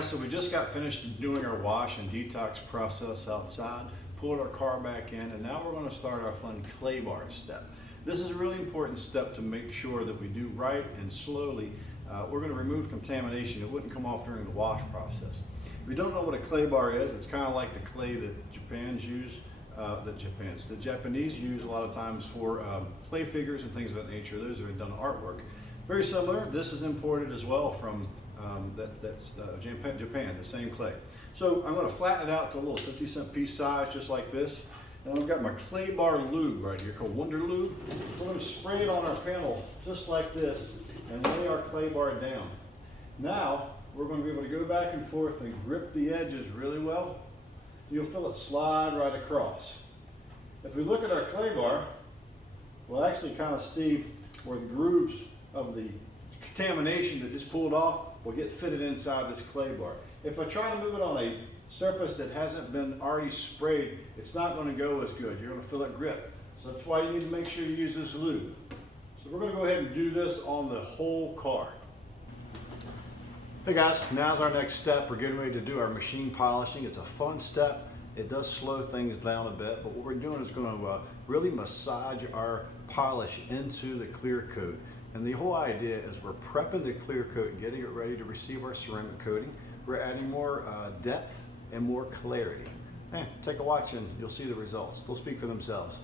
guys, so we just got finished doing our wash and detox process outside, pulled our car back in, and now we're going to start our fun clay bar step. This is a really important step to make sure that we do right and slowly. We're going to remove contamination. It wouldn't come off during the wash process. If you don't know what a clay bar is, it's kind of like the clay that the Japanese use a lot of times for clay figures and things of that nature. Those are done artwork. Very similar. This is imported as well from Japan, the same clay. So I'm going to flatten it out to a little 50-cent piece size, just like this. And I've got my clay bar lube right here called Wonder Lube. We're going to spray it on our panel just like this and lay our clay bar down. Now we're going to be able to go back and forth and grip the edges really well. You'll feel it slide right across. If we look at our clay bar, we'll actually kind of see where the grooves of the contamination that just pulled off will get fitted inside this clay bar. If I try to move it on a surface that hasn't been already sprayed, it's not going to go as good. You're going to feel it grip. So that's why you need to make sure you use this lube. So we're going to go ahead and do this on the whole car. Hey guys, now's our next step. We're getting ready to do our machine polishing. It's a fun step. It does slow things down a bit, but what we're doing is going to really massage our polish into the clear coat. And the whole idea is we're prepping the clear coat and getting it ready to receive our ceramic coating. We're adding more depth and more clarity. Take a watch and you'll see the results. They'll speak for themselves.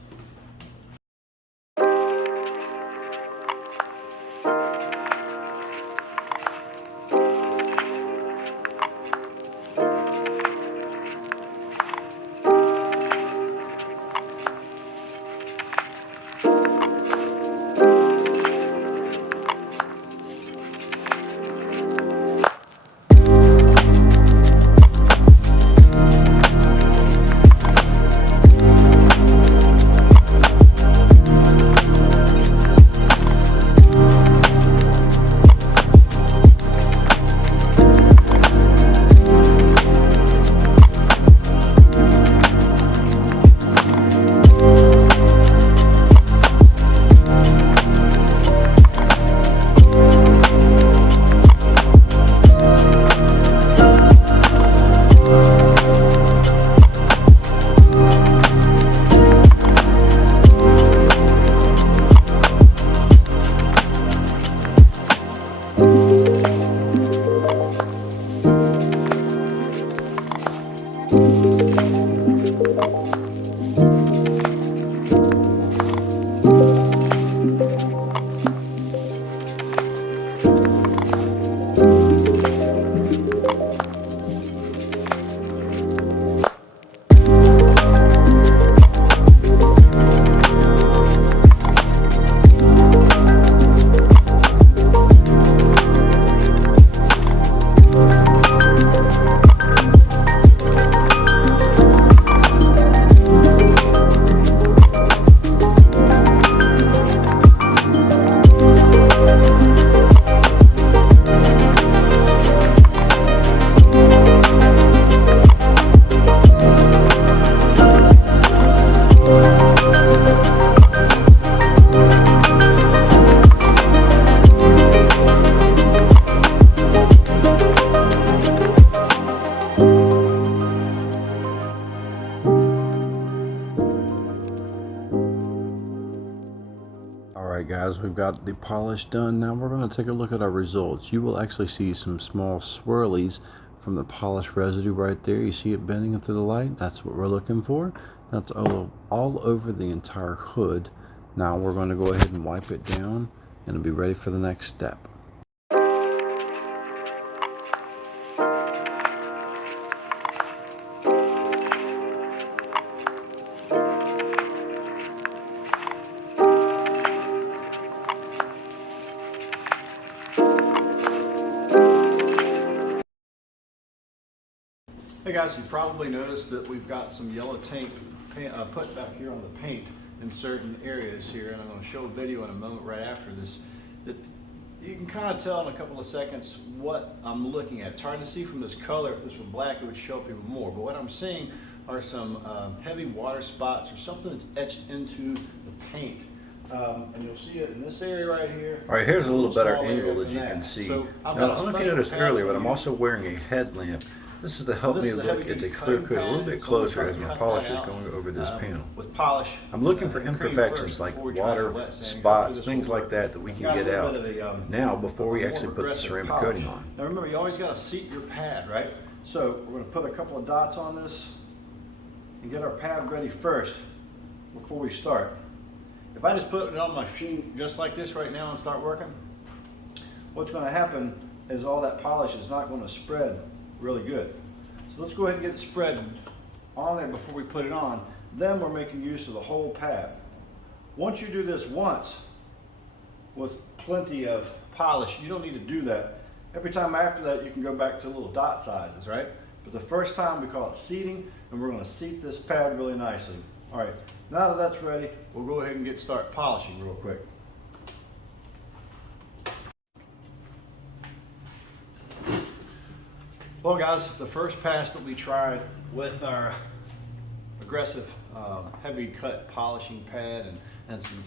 Alright guys, we've got the polish done. Now we're going to take a look at our results. You will actually see some small swirlies from the polish residue right there. You see it bending into the light. That's what we're looking for. That's all over the entire hood. Now we're going to go ahead and wipe it down and be ready for the next step. Hey guys, you probably noticed that we've got some yellow tape put back here on the paint in certain areas here, and I'm going to show a video in a moment right after this that you can kind of tell in a couple of seconds what I'm looking at. It's hard to see from this color. If this were black, it would show up even more, but what I'm seeing are some heavy water spots or something that's etched into the paint. And you'll see it in this area right here. All right, here's a little better small area angle that than you can see. So Now, I've I got a don't know if you special noticed pad earlier, but for I'm you. also wearing a headlamp. This is to help This me is the look heavy at the duty clear cutting coat a little pad. bit So I'm gonna closer try as to my cut polish that is out, going over this panel. with polish. I'm looking for Cream imperfections first like before we try to water, wet sand. spots, This things will like work. that we can Got a get little out bit of the, now before we more actually put the aggressive ceramic polish. coating on. Now remember, you always got to seat your pad, right? So we're going to put a couple of dots on this and get our pad ready first before we start. If I just put it on my machine just like this right now and start working, what's going to happen is all that polish is not going to spread really good. So let's go ahead and get it spread on there before we put it on. Then we're making use of the whole pad. Once you do this once with plenty of polish, you don't need to do that. Every time after that, you can go back to little dot sizes, right? But the first time we call it seating, and we're going to seat this pad really nicely. All right, now that that's ready, we'll go ahead and start polishing real quick. Well guys, the first pass that we tried with our aggressive heavy cut polishing pad and some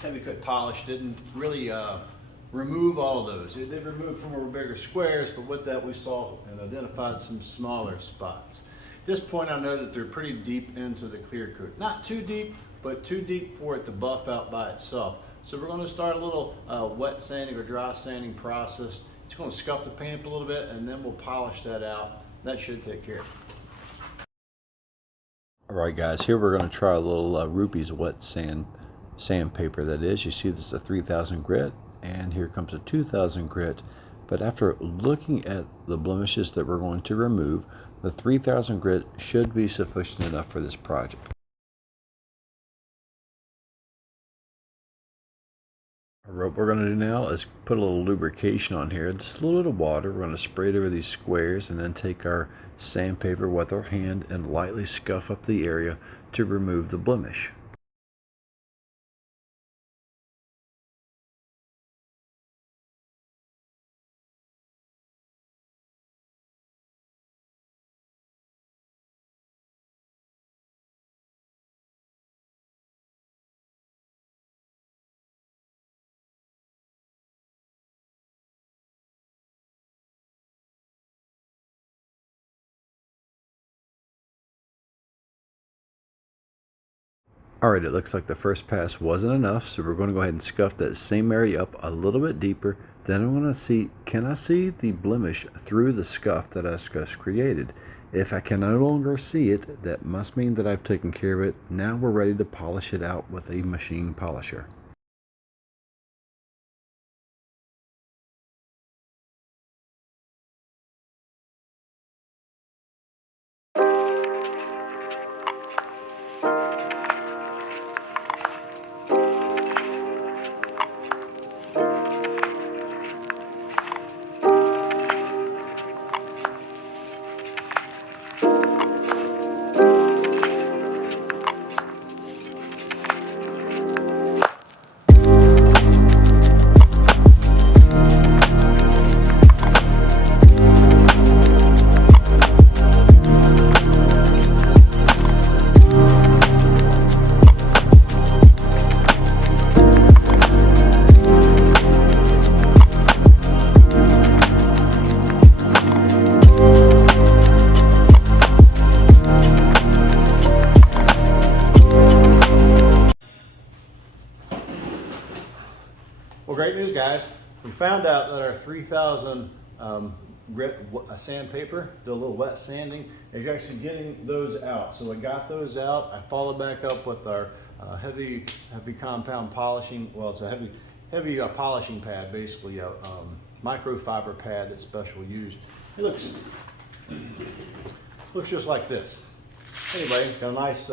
heavy cut polish didn't really remove all of those. It did remove from our bigger squares, but with that we saw and identified some smaller spots. At this point I know that they're pretty deep into the clear coat. Not too deep, but too deep for it to buff out by itself. So we're going to start a little wet sanding or dry sanding process. It's going to scuff the paint up a little bit and then we'll polish that out. That should take care of it. All right, guys, here we're going to try a little Rupees wet sandpaper. That is, you see this is a 3000 grit, and here comes a 2000 grit. But after looking at the blemishes that we're going to remove, the 3000 grit should be sufficient enough for this project. What we're going to do now is put a little lubrication on here, just a little bit of water. We're going to spray it over these squares and then take our sandpaper with our hand and lightly scuff up the area to remove the blemish. Alright, it looks like the first pass wasn't enough, so we're going to go ahead and scuff that same area up a little bit deeper. Then I'm going to see, can I see the blemish through the scuff that I just created? If I can no longer see it, that must mean that I've taken care of it. Now we're ready to polish it out with a machine polisher. Well, great news, guys. We found out that our 3000 grit sandpaper, the little wet sanding, is actually getting those out. So I got those out. I followed back up with our heavy compound polishing. Well, it's a heavy polishing pad, basically a microfiber pad that's special used. It looks just like this. Anyway, got a nice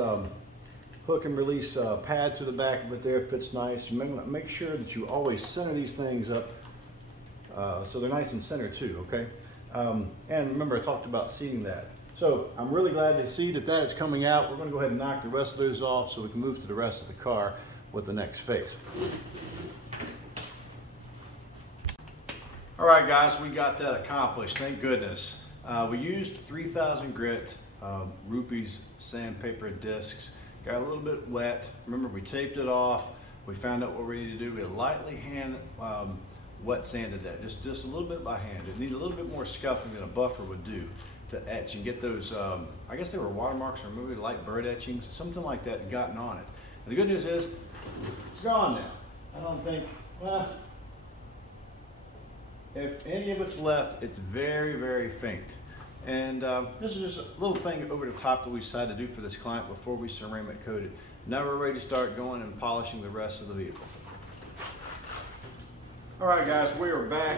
hook and release pad to the back of it there, fits nice. Make sure that you always center these things up so they're nice and centered too, okay? And remember I talked about seating that. So I'm really glad to see that is coming out. We're gonna go ahead and knock the rest of those off so we can move to the rest of the car with the next phase. All right guys, we got that accomplished, thank goodness. We used 3000 grit Rupees sandpaper discs. Got a little bit wet. Remember, we taped it off. We found out what we need to do. We lightly hand wet sanded that, just a little bit by hand. It needed a little bit more scuffing than a buffer would do to etch and get those, I guess they were watermarks or maybe like bird etchings, something like that gotten on it. And the good news is, it's gone now. I don't think, well, if any of it's left, it's very, very faint. And this is just a little thing over the top that we decided to do for this client before we ceramic coat it. Now we're ready to start going and polishing the rest of the vehicle. All right guys, we are back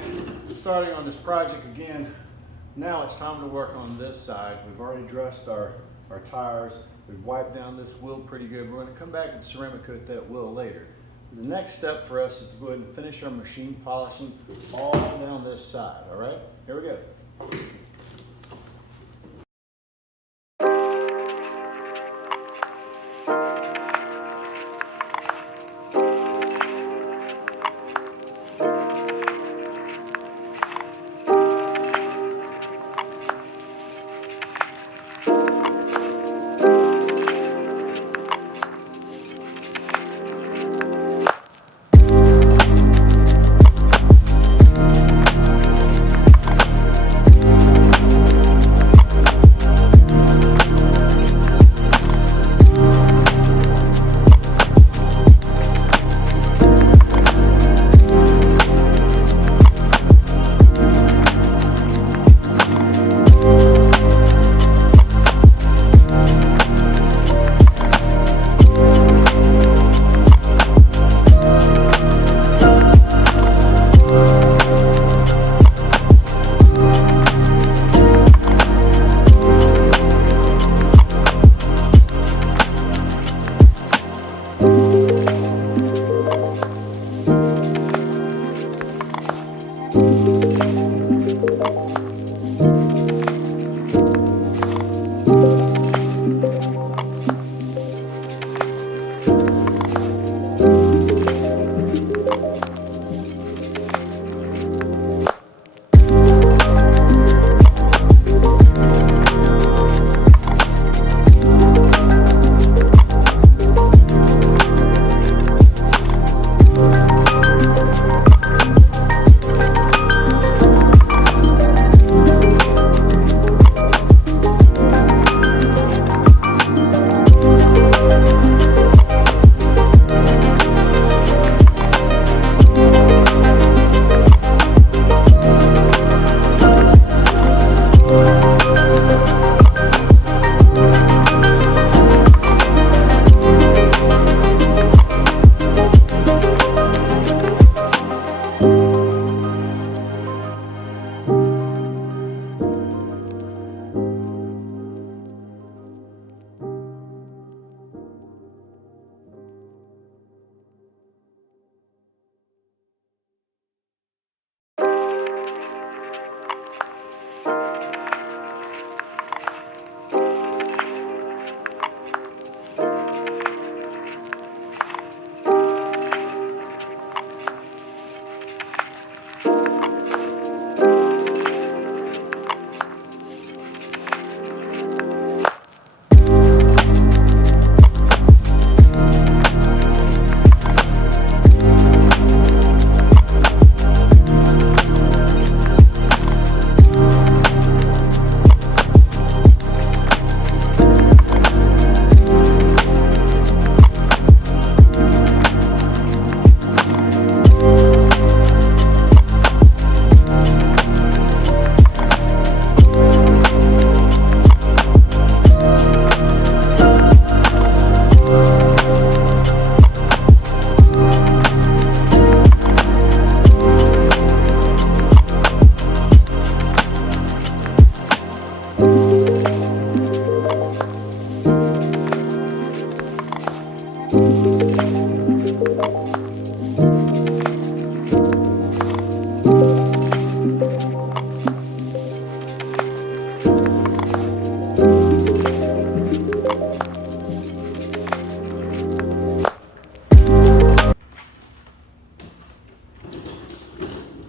starting on this project again. Now it's time to work on this side. We've already dressed our tires. We've wiped down this wheel pretty good. We're going to come back and ceramic coat that wheel later. The next step for us is to go ahead and finish our machine polishing all down this side. All right, here we go.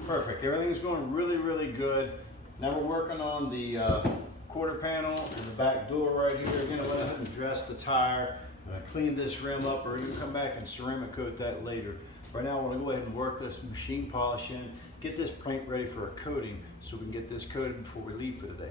Perfect. Everything's going really, really good. Now we're working on the quarter panel and the back door right here. Again, I went ahead and dressed the tire. clean this rim up, or you can come back and ceramic coat that later. Right now I want to go ahead and work this machine polish in, get this paint ready for a coating so we can get this coated before we leave for the day.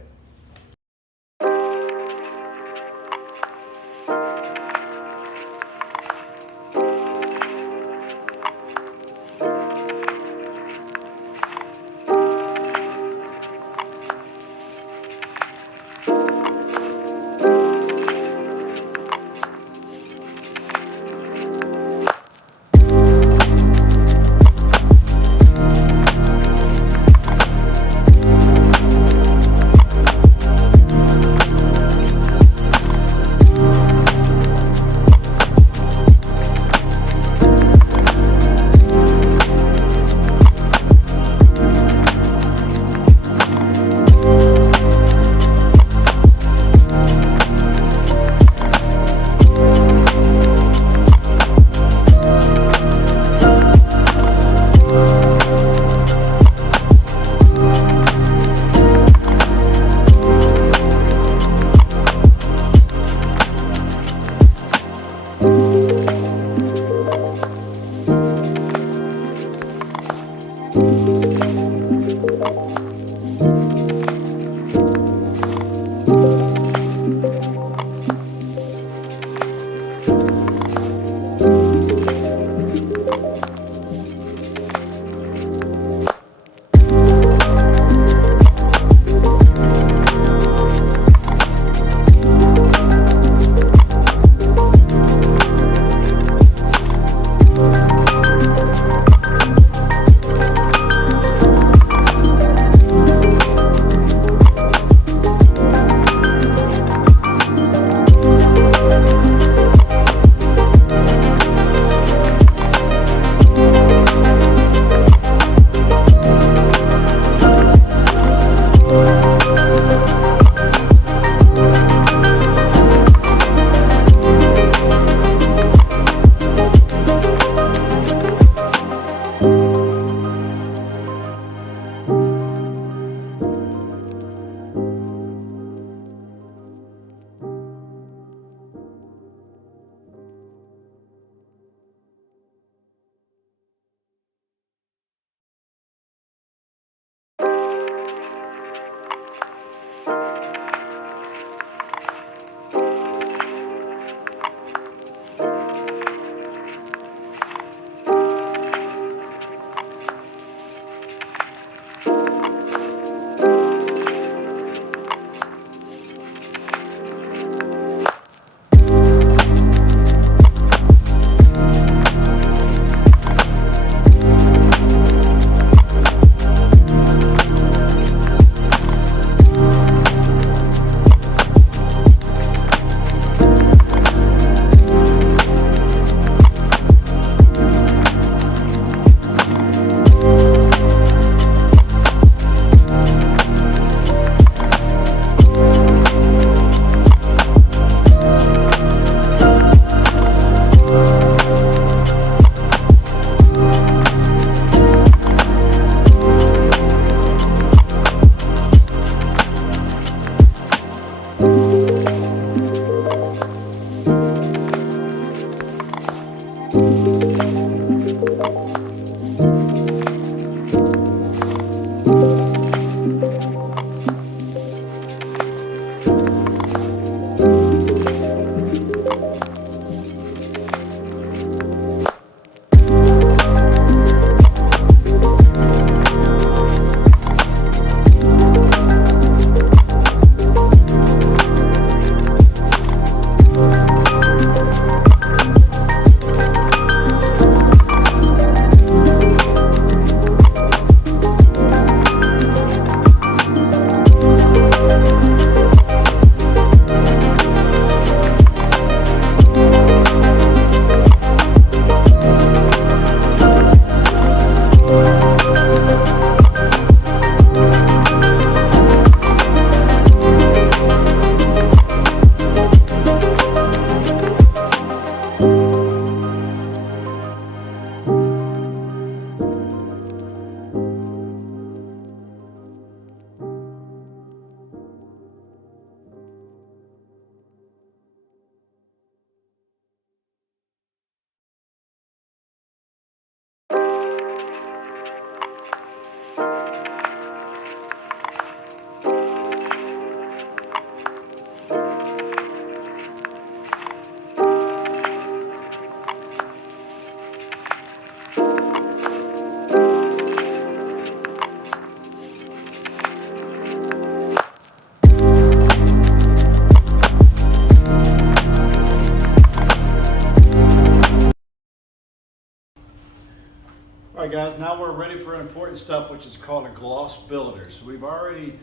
All right, guys, now we're ready for an important step, which is called a gloss builder. So we've already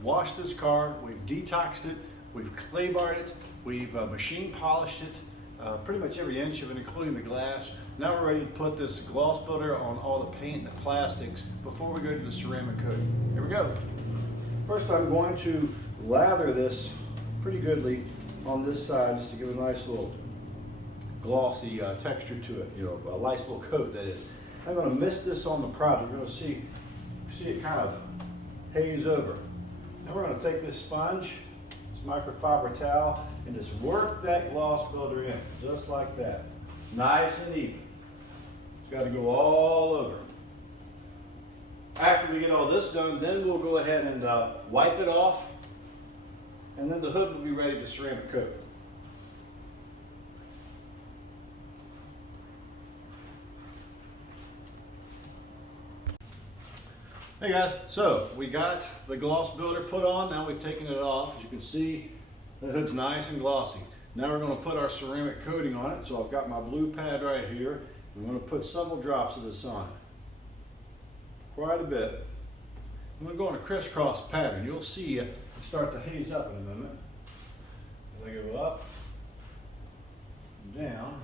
washed this car, we've detoxed it, we've clay barred it, we've machine polished it, pretty much every inch of it, including the glass. Now we're ready to put this gloss builder on all the paint and the plastics before we go to the ceramic coating. Here we go. First, I'm going to lather this pretty goodly on this side just to give it a nice little glossy texture to it, you know, a nice little coat, that is. I'm going to mist this on the product. You're going to see it kind of haze over. Now we're going to take this sponge, this microfiber towel, and just work that gloss builder in, just like that. Nice and even. It's got to go all over. After we get all this done, then we'll go ahead and wipe it off, and then the hood will be ready to ceramic coat. Hey guys, so we got the gloss builder put on. Now we've taken it off. As you can see, the hood's nice and glossy. Now we're going to put our ceramic coating on it. So I've got my blue pad right here. I'm going to put several drops of this on. Quite a bit. I'm going to go in a crisscross pattern. You'll see it start to haze up in a moment. As I go up and down.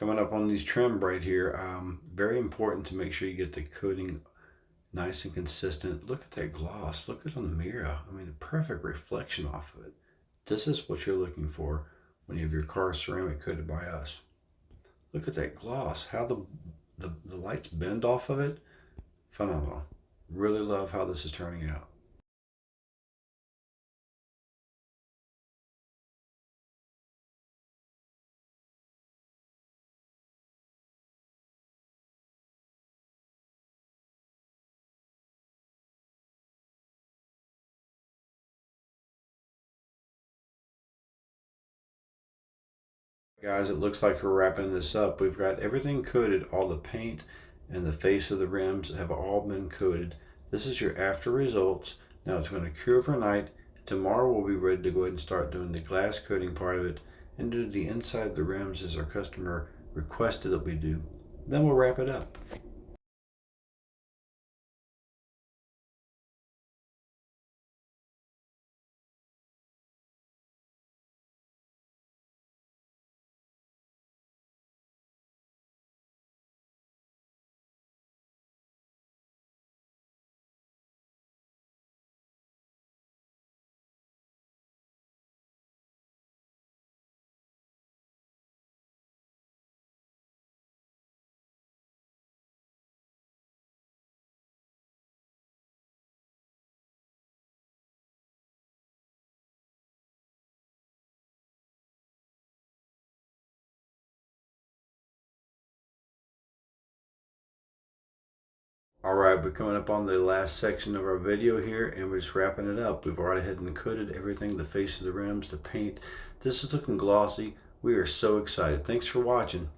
Coming up on these trim right here, very important to make sure you get the coating nice and consistent. Look at that gloss. Look at it on the mirror. I mean, a perfect reflection off of it. This is what you're looking for when you have your car ceramic coated by us. Look at that gloss. How the lights bend off of it. Phenomenal. Really love how this is turning out. Guys, it looks like we're wrapping this up. We've got everything coated. All the paint and the face of the rims have all been coated. This is your after results. Now it's going to cure overnight. Tomorrow we'll be ready to go ahead and start doing the glass coating part of it and do the inside of the rims as our customer requested that we do. Then we'll wrap it up. All right, we're coming up on the last section of our video here, and we're just wrapping it up. We've already had and coated everything, the face of the rims, the paint. This is looking glossy. We are so excited. Thanks for watching.